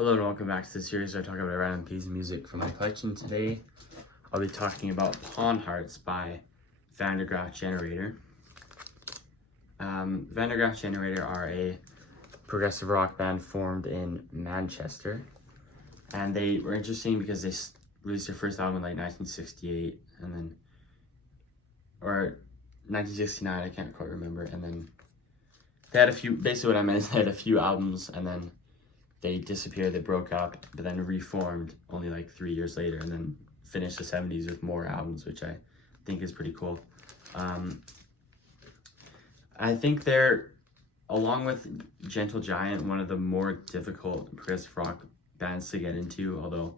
Hello and welcome back to the series where I talk about a random piece of music from my collection. Today, I'll be talking about Pawn Hearts by Graaf Generator. Graaf Generator are a progressive rock band formed in Manchester. And they were interesting because they released their first album in like 1968 and then, or 1969, I can't quite remember. And then they had a few, basically what I meant is they had a few albums and then they disappeared, they broke up, but then reformed only like 3 years later and then finished the 70s with more albums, which I think is pretty cool. I think they're, along with Gentle Giant, one of the more difficult progressive rock bands to get into, although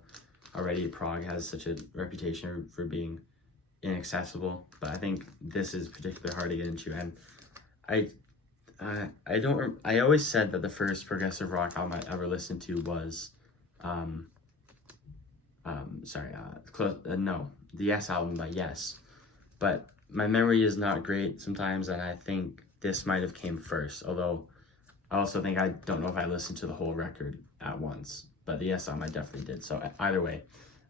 already Prague has such a reputation for being inaccessible. But I think this is particularly hard to get into, and I always said that the first progressive rock album I ever listened to was, the Yes album by Yes. But my memory is not great sometimes, and I think this might have came first, although I also think I don't know if I listened to the whole record at once, but the Yes album I definitely did. So either way,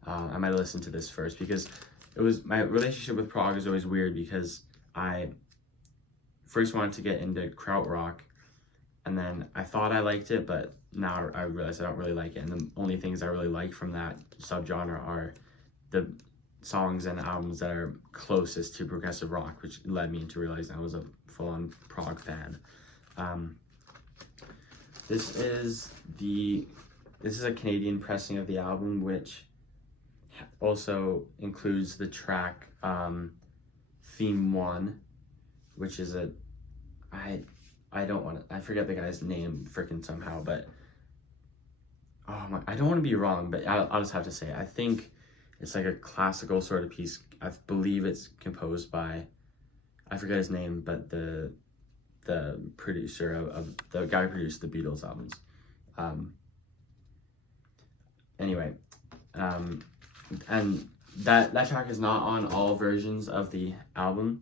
I might have listened to this first because it was, my relationship with Prague is always weird because I first wanted to get into krautrock, and then I thought I liked it, but now I realize I don't really like it. And the only things I really like from that subgenre are the songs and albums that are closest to progressive rock, which led me to realize I was a full-on Prague fan. This is a Canadian pressing of the album, which also includes the track Theme 1, which is I forget the guy's name freaking somehow, but I don't want to be wrong, but I'll just have to say, I think it's like a classical sort of piece. I believe it's composed by, I forget his name, but the producer of the guy who produced the Beatles albums. And that track is not on all versions of the album,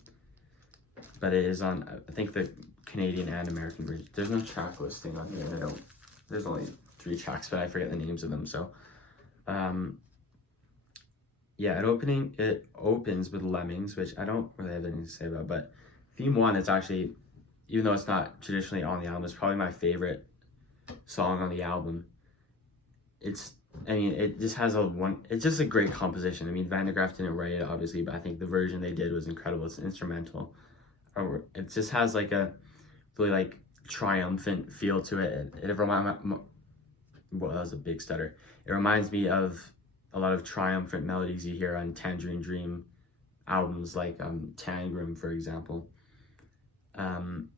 but it is on, I think, the Canadian and American version. There's no track listing on here. There's only 3 tracks, but I forget the names of them. So, yeah, it opens with Lemmings, which I don't really have anything to say about, but Theme 1 is actually, even though it's not traditionally on the album, it's probably my favorite song on the album. It's just a great composition. I mean, Graaf didn't write it, obviously, but I think the version they did was incredible. It's instrumental. It just has like a really like triumphant feel to it. Well, that was a big stutter. It reminds me of a lot of triumphant melodies you hear on Tangerine Dream albums, like Tangram, for example. And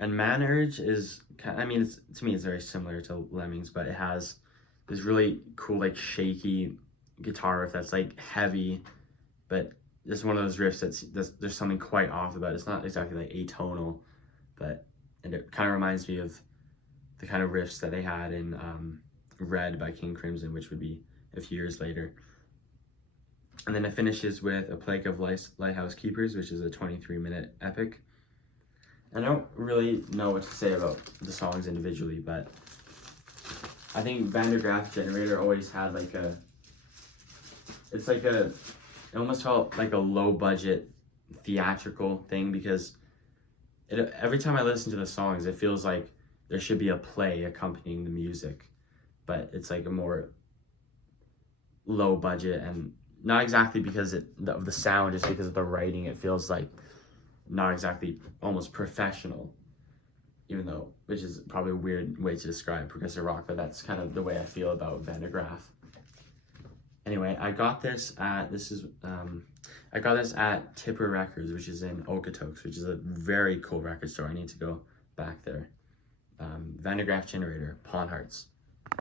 Man Urge is, to me it's very similar to Lemmings, but it has this really cool like shaky guitar riff that's like heavy, but it's one of those riffs there's something quite off about it. It's not exactly like atonal, but it kind of reminds me of the kind of riffs that they had in Red by King Crimson, which would be a few years later. And then it finishes with A Plague of Lighthouse Keepers, which is a 23-minute epic. I don't really know what to say about the songs individually, but I think Graaf Generator always had like it almost felt like a low budget theatrical thing, because every time I listen to the songs, it feels like there should be a play accompanying the music, but it's like a more low budget, and not exactly because of the sound, just because of the writing. It feels like not exactly, almost professional, even though, which is probably a weird way to describe progressive rock, but that's kind of the way I feel about Graaf. Anyway, I got this at Tipper Records, which is in Okotoks, which is a very cool record store. I need to go back there. Graaf Generator, Pawn Hearts.